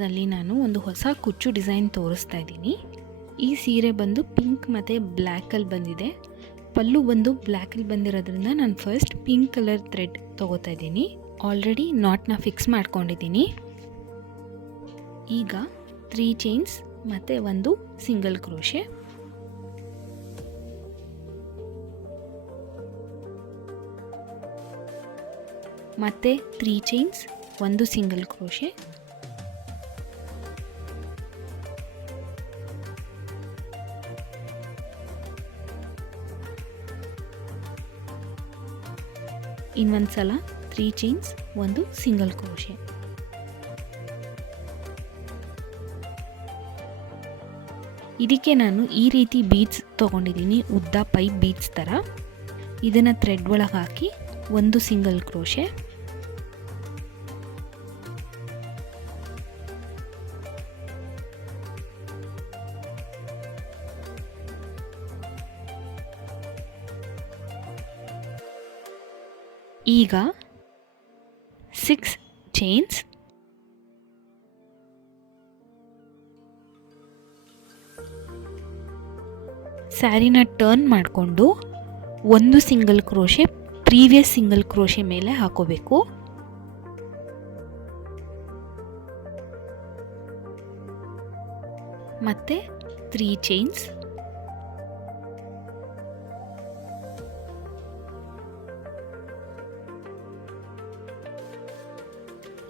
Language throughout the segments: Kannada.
ದಲ್ಲಿ ನಾನು ಒಂದು ಹೊಸ ಕುಚ್ಚು ಡಿಸೈನ್ ತೋರಿಸ್ತಾ ಇದ್ದೀನಿ. ಈ ಸೀರೆ ಬಂದು ಪಿಂಕ್ ಮತ್ತು ಬ್ಲ್ಯಾಕಲ್ಲಿ ಬಂದಿದೆ. ಪಲ್ಲು ಬಂದು ಬ್ಲ್ಯಾಕಲ್ಲಿ ಬಂದಿರೋದ್ರಿಂದ ನಾನು ಫಸ್ಟ್ ಪಿಂಕ್ ಕಲರ್ ಥ್ರೆಡ್ ತೊಗೋತಾ ಇದ್ದೀನಿ. ಆಲ್ರೆಡಿ ನಾಟ್ನ ಫಿಕ್ಸ್ ಮಾಡ್ಕೊಂಡಿದ್ದೀನಿ. ಈಗ 3 ಚೈನ್ಸ್ ಮತ್ತು ಒಂದು ಸಿಂಗಲ್ ಕ್ರೋಶೆ, ಮತ್ತು 3 ಚೈನ್ಸ್ ಒಂದು ಸಿಂಗಲ್ ಕ್ರೋಶೆ, ಇನ್ನೊಂದು ಸಲ 3 ಚೈನ್ಸ್ ಒಂದು ಸಿಂಗಲ್ ಕ್ರೋಶೆ. ಇದಕ್ಕೆ ನಾನು ಈ ರೀತಿ ಬೀಡ್ಸ್ ತೊಗೊಂಡಿದ್ದೀನಿ, ಉದ್ದ ಪೈಪ್ ಬೀಡ್ಸ್ ಥರ. ಇದನ್ನು ಥ್ರೆಡ್ ಒಳಗೆ ಹಾಕಿ ಒಂದು ಸಿಂಗಲ್ ಕ್ರೋಶೆ, ಈಗ 6 ಚೈನ್ಸ್, ಸ್ಯಾರಿನ ಟರ್ನ್ ಮಾಡಿಕೊಂಡು ಒಂದು single crochet previous single crochet ಮೇಲೆ ಹಾಕೋಬೇಕು. ಮತ್ತೆ 3 ಚೈನ್ಸ್,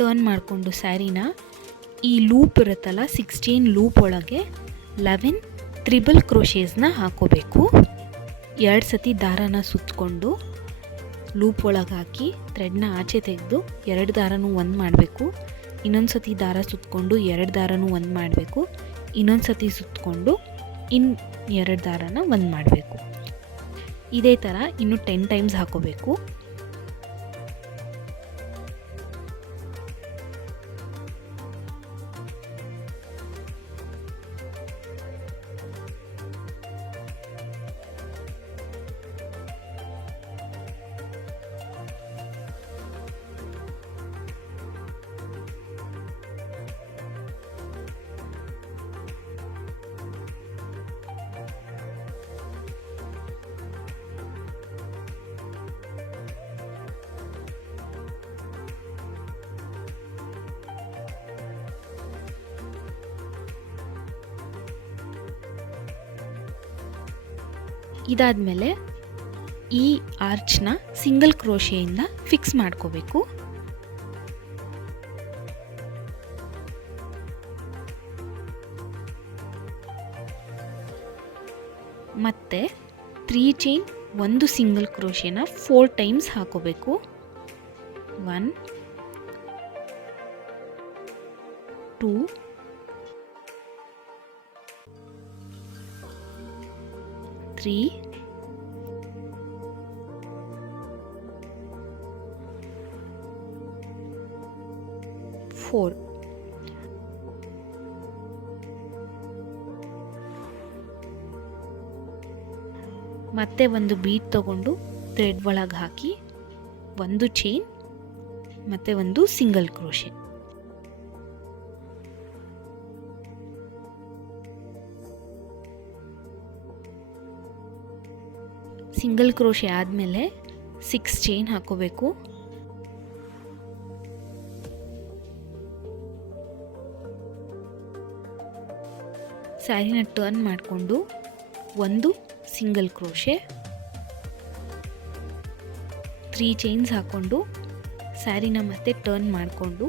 ಟರ್ನ್ ಮಾಡಿಕೊಂಡು ಸ್ಯಾರಿನ ಈ ಲೂಪ್ ಇರುತ್ತಲ್ಲ 16 ಲೂಪ್ ಒಳಗೆ 11 ತ್ರಿಬಲ್ ಕ್ರೋಶೇಸ್ನ ಹಾಕೋಬೇಕು. 2 ಸತಿ ದಾರಾನ ಸುತ್ತಕೊಂಡು ಲೂಪ್ ಒಳಗೆ ಹಾಕಿ ಥ್ರೆಡ್ನ ಆಚೆ ತೆಗೆದು 2 ದಾರನೂ ಒಂದು ಮಾಡಬೇಕು. ಇನ್ನೊಂದು ಸತಿ ದಾರ ಸುತ್ತಕೊಂಡು 2 ದಾರನೂ ಒಂದು ಮಾಡಬೇಕು. ಇನ್ನೊಂದು ಸತಿ ಸುತ್ತಕೊಂಡು 2 ದಾರನ ಒಂದು ಮಾಡಬೇಕು. ಇದೇ ಥರ ಇನ್ನು 10 ಟೈಮ್ಸ್ ಹಾಕೋಬೇಕು. ಇದಾದಮೇಲೆ ಈ ಆರ್ಚ್ನ ಸಿಂಗಲ್ ಕ್ರೋಶೆಯಿಂದ ಫಿಕ್ಸ್ ಮಾಡ್ಕೋಬೇಕು. ಮತ್ತೆ 3 ಚೈನ್ ಒಂದು ಸಿಂಗಲ್ ಕ್ರೋಶೆನ 4 ಟೈಮ್ಸ್ ಹಾಕೋಬೇಕು. 1 2 3 4. ಮತ್ತೆ ಒಂದು ಬೀಡ್ ತಗೊಂಡು ಥ್ರೆಡ್ ಒಳಗೆ ಹಾಕಿ ಒಂದು ಚೈನ್ ಮತ್ತೆ ಒಂದು ಸಿಂಗಲ್ ಕ್ರೋಶೆ. ಸಿಂಗಲ್ ಕ್ರೋಶೆ ಆದಮೇಲೆ 6 ಚೈನ್ ಹಾಕೋಬೇಕು. ಸ್ಯಾರಿನ ಟರ್ನ್ ಮಾಡಿಕೊಂಡು ಒಂದು ಸಿಂಗಲ್ ಕ್ರೋಶೆ, 3 ಚೈನ್ಸ್ ಹಾಕ್ಕೊಂಡು ಸ್ಯಾರಿನ ಮತ್ತೆ ಟರ್ನ್ ಮಾಡಿಕೊಂಡು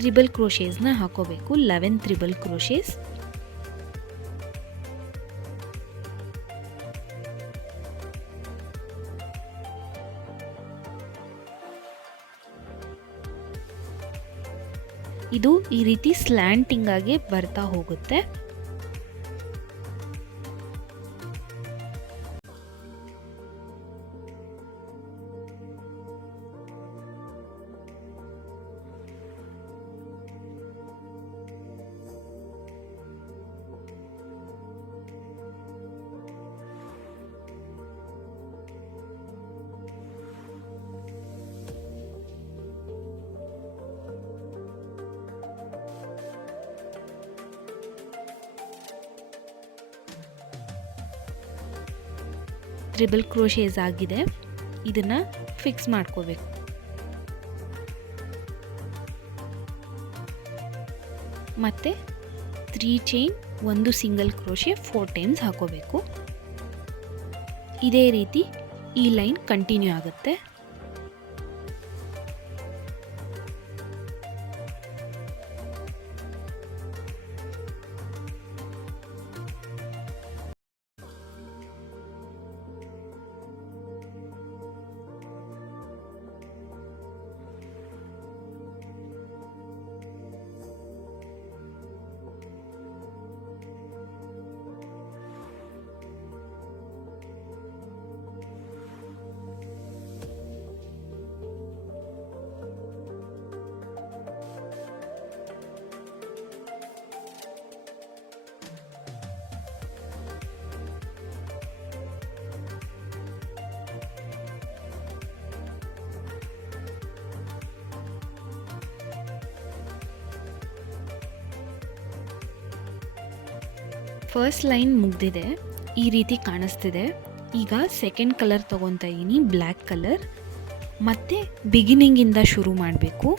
ತ್ರಿಬಲ್ ಕ್ರೋಶೇಸ್ನ ಹಾಕೋಬೇಕು. 11 ತ್ರಿಬಲ್ ಕ್ರೋಶೇಸ್. ಇದು ಈ ರೀತಿ ಸ್ಲ್ಯಾಂಟಿಂಗ್ ಆಗಿ ಬರ್ತಾ ಹೋಗುತ್ತೆ. ತ್ರಿಬಲ್ ಕ್ರೋಶೇಸ್ ಆಗಿದೆ. ಇದನ್ನು ಫಿಕ್ಸ್ ಮಾಡ್ಕೋಬೇಕು. ಮತ್ತು 3 ಚೈನ್ 1 ಸಿಂಗಲ್ ಕ್ರೋಶೆ 4 ಟೈಮ್ಸ್ ಹಾಕೋಬೇಕು. ಇದೇ ರೀತಿ ಈ ಲೈನ್ ಕಂಟಿನ್ಯೂ ಆಗುತ್ತೆ. ಫಸ್ಟ್ ಲೈನ್ ಮುಗ್ದಿದೆ, ಈ ರೀತಿ ಕಾಣಿಸ್ತಿದೆ. ಈಗ ಸೆಕೆಂಡ್ ಕಲರ್ ತೊಗೊತಾ ಇದ್ದೀನಿ, ಬ್ಲ್ಯಾಕ್ ಕಲರ್. ಮತ್ತು ಬಿಗಿನಿಂಗಿಂದ ಶುರು ಮಾಡಬೇಕು.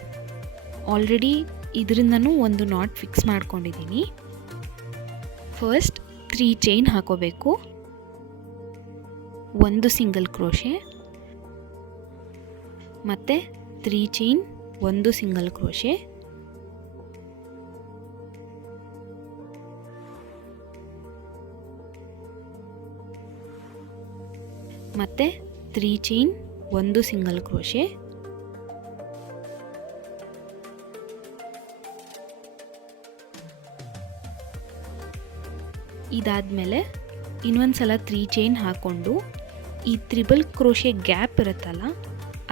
ಆಲ್ರೆಡಿ ಇದರಿಂದನೂ ಒಂದು ನಾಟ್ ಫಿಕ್ಸ್ ಮಾಡ್ಕೊಂಡಿದ್ದೀನಿ. ಫಸ್ಟ್ 3 ಚೈನ್ ಹಾಕೋಬೇಕು, 1 ಸಿಂಗಲ್ ಕ್ರೋಶೆ, ಮತ್ತು 3 ಚೈನ್ 1 ಸಿಂಗಲ್ ಕ್ರೋಶೆ, ಮತ್ತು 3 ಚೈನ್ 1 ಸಿಂಗಲ್ ಕ್ರೋಶೆ, ಇದಾದಮೇಲೆ ಇನ್ನೊಂದು ಸಲ 3 ಚೈನ್ ಹಾಕ್ಕೊಂಡು ಈ ತ್ರಿಬಲ್ ಕ್ರೋಶೆ ಗ್ಯಾಪ್ ಇರುತ್ತಲ್ಲ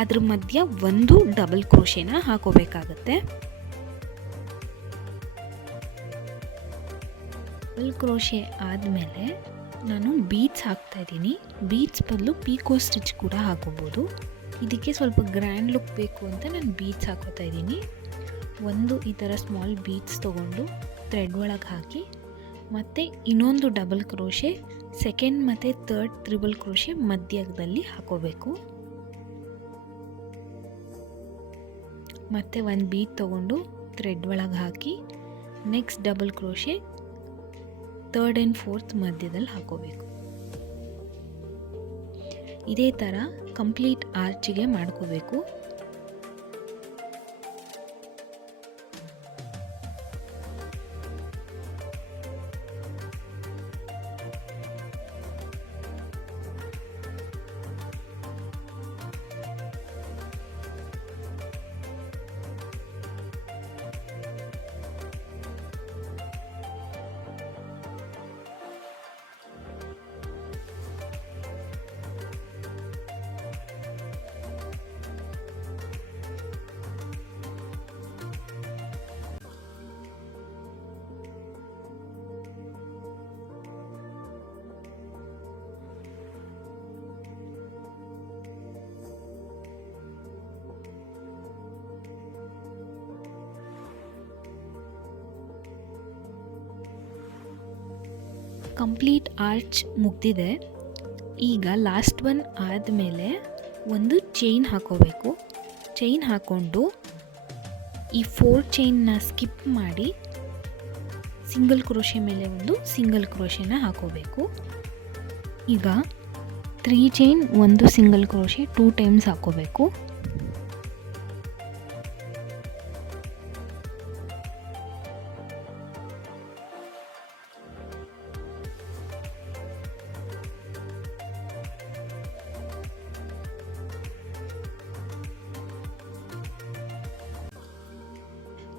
ಅದ್ರ ಮಧ್ಯ 1 ಡಬಲ್ ಕ್ರೋಶೆನ ಹಾಕೋಬೇಕಾಗತ್ತೆ. ಡಬಲ್ ಕ್ರೋಶೆ ಆದಮೇಲೆ ನಾನು ಬೀಡ್ಸ್ ಹಾಕ್ತಾಯಿದ್ದೀನಿ. ಬೀಡ್ಸ್ ಬದಲು ಪೀಕೋ ಸ್ಟಿಚ್ ಕೂಡ ಹಾಕೋಬೋದು. ಇದಕ್ಕೆ ಸ್ವಲ್ಪ ಗ್ರ್ಯಾಂಡ್ ಲುಕ್ ಬೇಕು ಅಂತ ನಾನು ಬೀಡ್ಸ್ ಹಾಕೋತಾ ಇದ್ದೀನಿ. ಒಂದು ಈ ಥರ ಸ್ಮಾಲ್ ಬೀಡ್ಸ್ ತೊಗೊಂಡು ಥ್ರೆಡ್ ಒಳಗೆ ಹಾಕಿ, ಮತ್ತು ಇನ್ನೊಂದು ಡಬಲ್ ಕ್ರೋಶೆ ಸೆಕೆಂಡ್ ಮತ್ತು ಥರ್ಡ್ ತ್ರಿಬಲ್ ಕ್ರೋಶೆ ಮಧ್ಯದಲ್ಲಿ ಹಾಕೋಬೇಕು. ಮತ್ತು ಒಂದು ಬೀಡ್ ತೊಗೊಂಡು ಥ್ರೆಡ್ ಒಳಗೆ ಹಾಕಿ next double crochet third and fourth ಮಧ್ಯದಲ್ಲಿ ಹಾಕೋಬೇಕು. ಇದೇ ಥರ ಕಂಪ್ಲೀಟ್ ಆರ್ಚಿಗೆ ಮಾಡ್ಕೋಬೇಕು. ಕಂಪ್ಲೀಟ್ ಆರ್ಚ್ ಮುಗ್ದಿದೆ. ಈಗ ಲಾಸ್ಟ್ ಒನ್ ಆದಮೇಲೆ ಒಂದು ಚೈನ್ ಹಾಕೋಬೇಕು. ಚೈನ್ ಹಾಕ್ಕೊಂಡು ಈ 4 ಚೈನ್ನ ಸ್ಕಿಪ್ ಮಾಡಿ ಸಿಂಗಲ್ ಕ್ರೋಶೆ ಮೇಲೆ ಒಂದು ಸಿಂಗಲ್ ಕ್ರೋಶೆನ ಹಾಕೋಬೇಕು. ಈಗ 3 ಚೈನ್ 1 ಸಿಂಗಲ್ ಕ್ರೋಶೆ 2 ಟೈಮ್ಸ್ ಹಾಕೋಬೇಕು.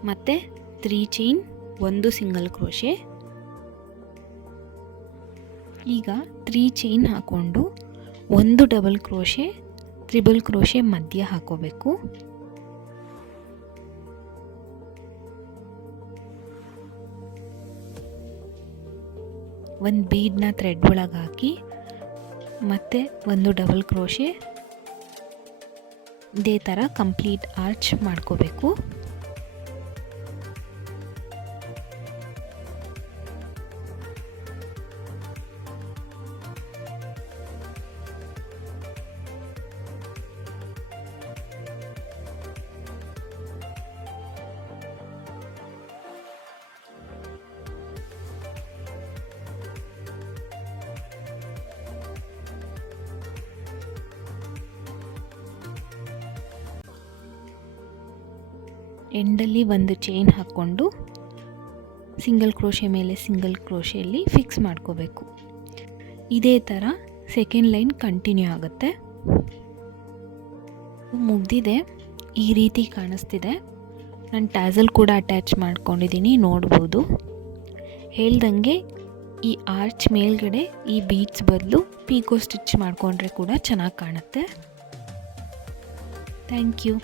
ಮತ್ತು 3 ಚೈನ್ 1 ಸಿಂಗಲ್ ಕ್ರೋಶೆ. ಈಗ 3 ಚೈನ್ ಹಾಕ್ಕೊಂಡು 1 ಡಬಲ್ ಕ್ರೋಶೆ ತ್ರಿಬಲ್ ಕ್ರೋಶೆ ಮಧ್ಯ ಹಾಕೋಬೇಕು. ಒಂದು ಬೀಡನ್ನ ಥ್ರೆಡ್ ಒಳಗೆ ಹಾಕಿ ಮತ್ತು 1 ಡಬಲ್ ಕ್ರೋಶೆ. ಇದೇ ಥರ ಕಂಪ್ಲೀಟ್ ಆರ್ಚ್ ಮಾಡ್ಕೋಬೇಕು. ಎಂಡಲ್ಲಿ ಒಂದು ಚೈನ್ ಹಾಕ್ಕೊಂಡು ಸಿಂಗಲ್ ಕ್ರೋಶೆ ಮೇಲೆ ಸಿಂಗಲ್ ಕ್ರೋಶೆಯಲ್ಲಿ ಫಿಕ್ಸ್ ಮಾಡ್ಕೋಬೇಕು. ಇದೇ ಥರ ಸೆಕೆಂಡ್ ಲೈನ್ ಕಂಟಿನ್ಯೂ ಆಗುತ್ತೆ. ಮುಗ್ದಿದೆ, ಈ ರೀತಿ ಕಾಣಿಸ್ತಿದೆ. ನಾನು ಟ್ಯಾಸಲ್ ಕೂಡ ಅಟ್ಯಾಚ್ ಮಾಡ್ಕೊಂಡಿದ್ದೀನಿ, ನೋಡ್ಬೋದು. ಹೇಳ್ದಂಗೆ ಈ ಆರ್ಚ್ ಮೇಲ್ಗಡೆ ಈ ಬೀಡ್ಸ್ ಬದಲು ಪೀಕೋ ಸ್ಟಿಚ್ ಮಾಡಿಕೊಂಡ್ರೆ ಕೂಡ ಚೆನ್ನಾಗಿ ಕಾಣುತ್ತೆ. Thank you.